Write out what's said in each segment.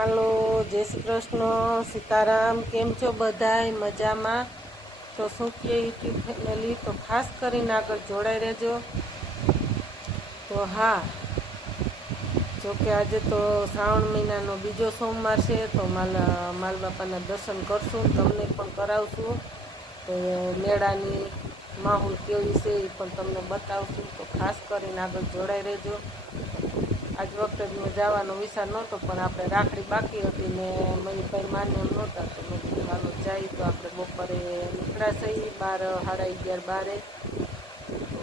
હાલો, જય શ્રી કૃષ્ણ, સીતારામ. કેમ છો બધાય? મજામાં? તો શું કહે યુટ્યુબ ફેમિલી, તો ખાસ કરીને આગળ જોડાઈ રહેજો. તો હા, જોકે આજે તો શ્રાવણ મહિનાનો બીજો સોમવાર છે, તો માલ બાપાના દર્શન કરશું, તમને પણ કરાવશું. તો મેળાની માહોલ કેવી છે એ પણ તમને બતાવશું. તો ખાસ કરીને આગળ જોડાઈ રહેજો. આજ વખતે જ મેં જવાનો વિચાર નહોતો, પણ આપણે રાખડી બાકી હતી ને મયુરભાઈ માને એમ નહોતા, તો મેં કીધું હાલો જાય. તો આપણે બપોરે નીકળ્યા થઈ 12, 11:30. તો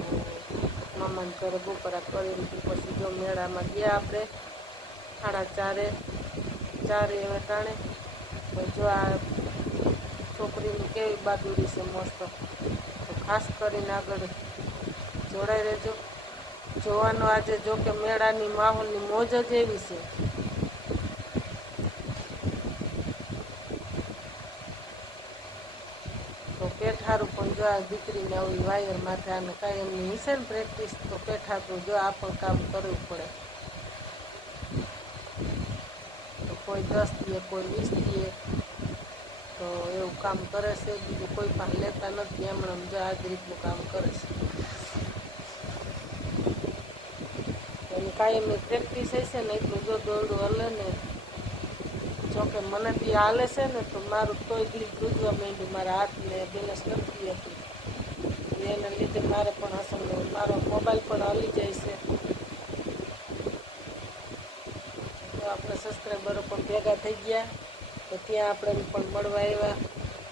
મામાને ઘરે બપોરા કરીને પછી જો મેળામાં ગયા આપણે 4:30 હવે ટાણે. તો જો આ છોકરીની કેવી બહાદુરી છે, મસ્ત. તો ખાસ કરીને આગળ જોડાઈ રહેજો. જોવાનો આજે જો કે મેળાની માહોલની મોજ જ એવી છે. તો પેઠારું પણ જો આ દીકરીને આવી વાયર માથે આને કાંઈ એમની હશે ને પ્રેક્ટિસ, તો પેઠાતું જો આ પણ કામ કરવું પડે. તો કોઈ 10 દીએ, કોઈ 20 દીએ, તો એવું કામ કરે છે. બીજું કોઈ પણ લેતા નથી, એમણે જો આ જ રીતનું કામ કરે છે. એની કાયમની પ્રેક્ટિસ હશે ને એટલું જો દોરડું હલે ને. જોકે મને બી હાલે છે ને, તો મારું તોય દિલ ધ્રુજવા માંડ્યું. મારા હાથને બેલેન્સ નથી હતું, એના લીધે મારે પણ અસર મારો મોબાઈલ પણ હલી જાય છે. તો આપણે સબસ્ક્રાઈબરો પણ ભેગા થઈ ગયા, તો ત્યાં આપણે પણ મળવા આવ્યા.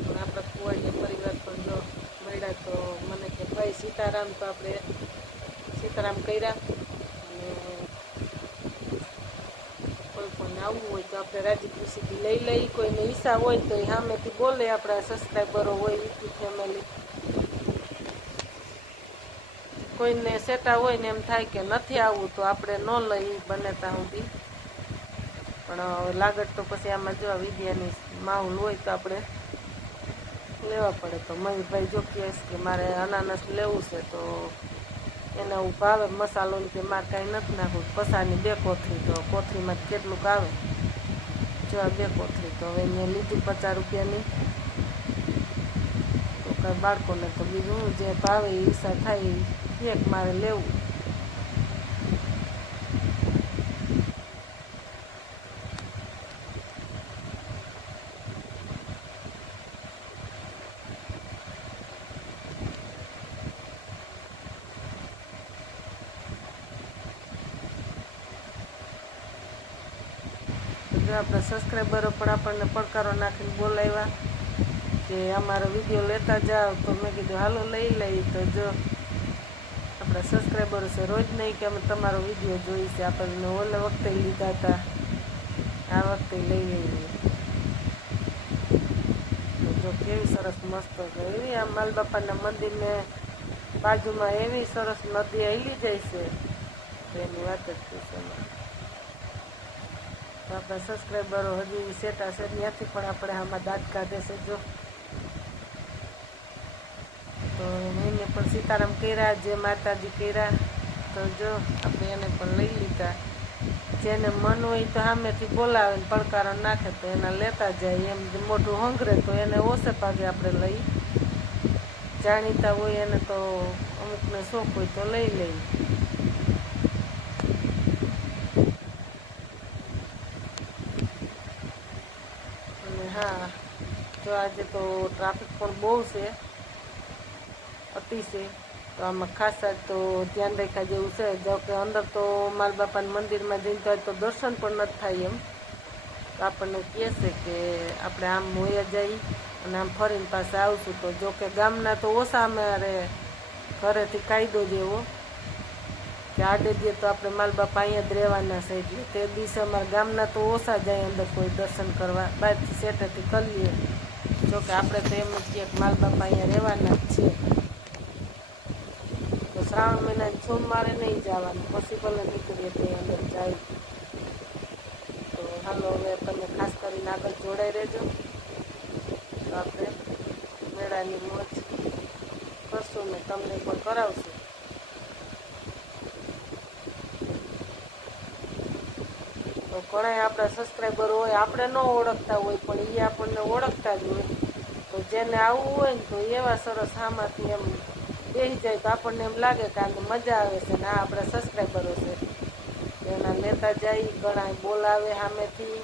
પણ આપણા કુંવરિયા પરિવાર પણ જો મળ્યા, તો મને કે ભાઈ સીતારામ, તો આપણે સીતારામ કર્યા. અને કોઈ પણ આવવું હોય તો આપણે રાજી ખુશીથી લઈ લઈ. કોઈને ઈચ્છા હોય તો એ સામેથી બોલે, આપણા સબસ્ક્રાઈબરો હોય યુટ્યુબ ફેમિલી. કોઈને સેટા હોય ને એમ થાય કે નથી આવવું, તો આપણે ન લઈ બને ત્યાં સુધી. પણ લાગત તો પછી આમાં જો વિદ્યાની માહોલ હોય તો આપણે લેવા પડે. તો મયુરભાઈ જો કહે કે મારે અનાનસ લેવું છે, તો એને હું ભાવે મસાલો કે મારે કાંઈ નથી નાખવું. પસાની 2 કોથળી, તો કોથળીમાં કેટલુંક આવે, જો આ 2 કોથળી. તો હવે મેં લીધી 50 રૂપિયાની. તો કાંઈ બાળકોને તો બીજું જે ભાવે એ ઈચ્છા થાય એક મારે લેવું. જો આપણા સબસ્ક્રાઈબરો પણ આપણને પડકારો નાખીને બોલાવ્યા કે અમારો વિડીયો લેતા જાઓ. તો મેં કીધું હાલો લઈ લઈ. તો જો આપણા સબસ્ક્રાઈબરો છે, રોજ નહીં કે અમે તમારો વિડીયો જોઈ છે. આપણને ઓલે વખતે લીધા હતા, આ વખતે લઈ લઈએ. તો જો કેવી સરસ મસ્ત એવી આ માલ બાપાના મંદિરને બાજુમાં એવી સરસ નદી હાલી જાય છે, એની વાત જ છે. તો આપણા સબસ્ક્રાઈબરો હજી સેટા છે, ત્યાંથી પણ આપણે આમાં દાંત કાઢે છે. જો તો એને પણ સીતારામ કર્યા, જે માતાજી કર્યા. તો જો આપણે એને પણ લઈ લીધા. જેને મન હોય તો સામેથી બોલાવે ને પડકારો નાખે, તો એના લેતા જાય. એમ મોઢું હંગરે તો એને ઓછે ભાગે આપણે લઈ. જાણીતા હોય એને તો અમુકને શોખ હોય તો લઈ લઈ. અને હા, જો આજે તો ટ્રાફિક પણ બહુ છે, અતિશય. તો આમાં ખાસ તો ધ્યાન રાખ્યા જેવું છે. જો કે અંદર તો માલ બાપાના મંદિરમાં જઈને તો દર્શન પણ નથી થાય એમ. તો આપણને કહે છે કે આપણે આમ હોયા જઈ અને આમ ફરીને પાસે આવશું. તો જો કે ગામના તો ઓછા અમારે ઘરેથી કાયદો જેવો કે આડે દે તો આપણે માલ બાપા અહીંયા જ રહેવાના છે. એટલે તે દિવસે અમારા ગામના તો ઓછા જાય અંદર કોઈ દર્શન કરવા, બહારથી સેટેથી કરીએ. જોકે આપણે તો એમ જ કહીએ કે માલ બાપા અહીંયા રહેવાના જ છે. તો શ્રાવણ મહિનાની સોમવારે નહીં જવાનું, પછી ભલે નીકળીએ તે અંદર જાય. તો હાલો હવે તમે ખાસ કરીને આગળ જોડાઈ રહેજો. તો આપણે મેળાની મોજ કરશું ને તમને પણ કરાવશું. તો ઘણા આપણા સબસ્ક્રાઈબર હોય આપણે ન ઓળખતા હોય પણ એ આપણને ઓળખતા જ હોય. તો જેને આવવું હોય ને તો એવા સરસ આમાંથી એમ બેસી જાય તો આપણને એમ લાગે કે આને મજા આવે છે ને આ આપણા સબસ્ક્રાઈબરો છે. એના લેતા જાય ઘણા બોલાવે સામેથી.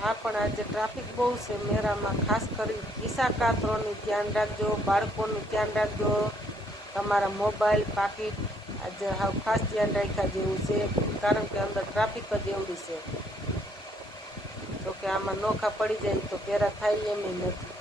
હા પણ આજે ટ્રાફિક બહુ છે મેરામાં, ખાસ કરી કિસ્સા કાતરોની ધ્યાન રાખજો, બાળકોનું ધ્યાન રાખજો, તમારા મોબાઈલ પાકીટ આજે હાવ ખાસ ધ્યાન રાખ્યા જેવું છે કારણ કે અંદર ટ્રાફિક જ એવડી છે. જોકે આમાં નોખા પડી જાય તો પેરા થાય એમ નથી.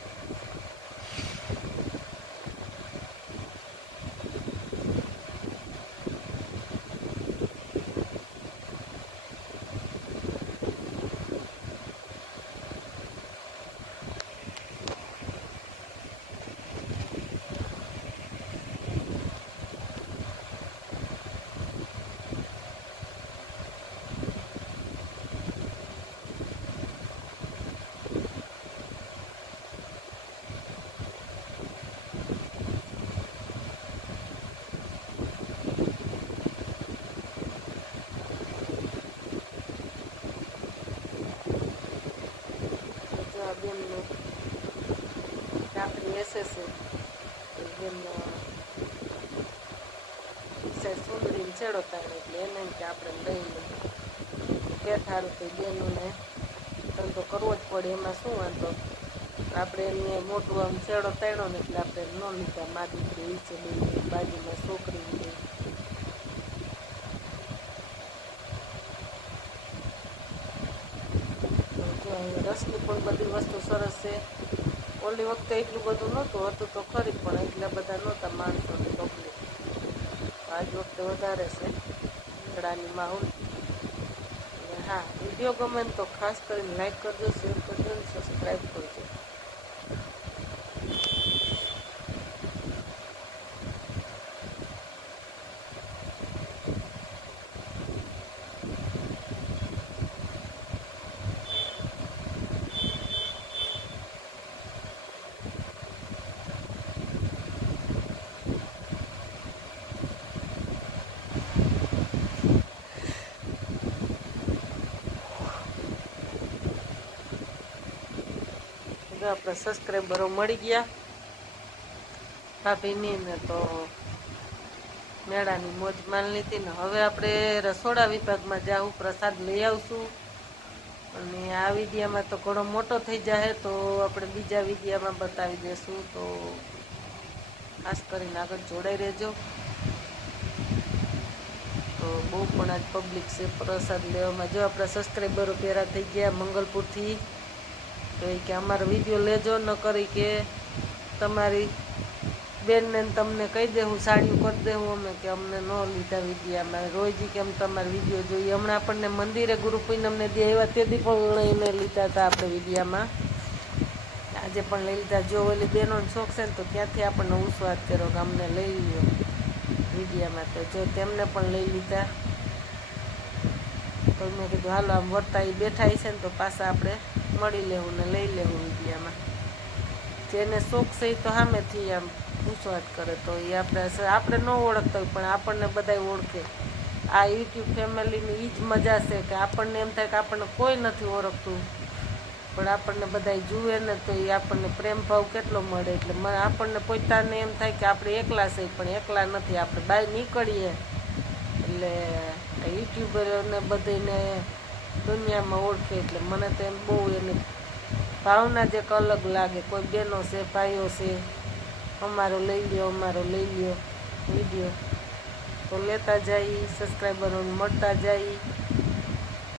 બેનનું કાકરી એસે છે બેન સુંદરીને છેડો તાણે એટલે એને કે આપણે લઈ લઈએ બેઠાડું તો બેનોને ધંધો કરવો જ પડે એમાં શું વાંધો. આપણે એને મોટું આમ છેડો તાણ્યો ને એટલે આપણે ન લીધા મા દીકરી નીચે લઈ બાજુમાં છોકરી લઈ. રસની પણ બધી વસ્તુ સરસ છે. ઓલી વખતે એટલું બધું નહોતું, હતું તો ખરી પણ એટલા બધા નહોતા માણસોની પબ્લિક. આજ વખતે વધારે છે મેળાની માહોલ. હા, વિડીયો ગમે તો ખાસ કરીને લાઈક કરજો, શેર કરજો અને સબસ્ક્રાઈબ કરજો. આપણા સબસ્ક્રાઈબરો મળી ગયા ભાભીની ને તો મેળાની મોજ માન લીધી ને હવે આપણે રસોડા વિભાગમાં જાઉં, પ્રસાદ લઈ આવશું. અને આ વિડીયામાં તો ઘણો મોટો થઈ જાય તો આપણે બીજા વિડીયામાં બતાવી દઈશું. તો ખાસ કરીને આગળ જોડાઈ રહેજો. તો બહુ પણ આજ પબ્લિક છે પ્રસાદ લેવામાં. જો આપણા સબસ્ક્રાઈબરો પહેરા થઈ ગયા મંગલપુરથી. તો એ કે અમારો વિડીયો લેજો, ન કરી કે તમારી બેનને તમને કહી દેવું સાડીઓ કરી દેવું અમે કે અમને ન લીધા વિડીયામાં. રોજી કેમ તમારા વિડીયો જોઈએ. હમણાં આપણને મંદિરે ગુરુ પૂનમને દે આવ્યા તેથી પણ એને લીધા હતા આપણે વિડીયામાં. આજે પણ લઈ લીધા. જો ઓલી બહેનોનો શોખ છે ને તો ત્યાંથી આપણને ઉસ્વાદ કર્યો કે અમને લઈ લ્યો વિડીયામાં. તો જો તેમને પણ લઈ લીધા. તો મેં કીધું હાલો આમ વર્તા એ બેઠા છે ને તો પાછા આપણે મળી લેવું ને લઈ લેવું વિડીયામાં. જેને શોખ છે એ તો સામેથી આમ ઉસ્વાદ કરે. તો એ આપણે ન ઓળખતા હોય પણ આપણને બધા ઓળખે. આ યુટ્યુબ ફેમિલીની એ જ મજા છે કે આપણને એમ થાય કે આપણને કોઈ નથી ઓળખતું પણ આપણને બધા જુએ ને તો એ આપણને પ્રેમ ભાવ કેટલો મળે. એટલે આપણને પોતાને એમ થાય કે આપણે એકલા છે પણ એકલા નથી. આપણે બહાર નીકળીએ એટલે યુટ્યુબરને બધાને દુનિયામાં ઓળખે. એટલે મને તો એમ બહુ એની ભાવના જ એક અલગ લાગે. કોઈ બહેનો છે, ભાઈઓ છે, અમારો લઈ લ્યો અમારો લઈ લ્યો વિડીયો તો લેતા જાય, સબસ્ક્રાઈબરોને મળતા જાય.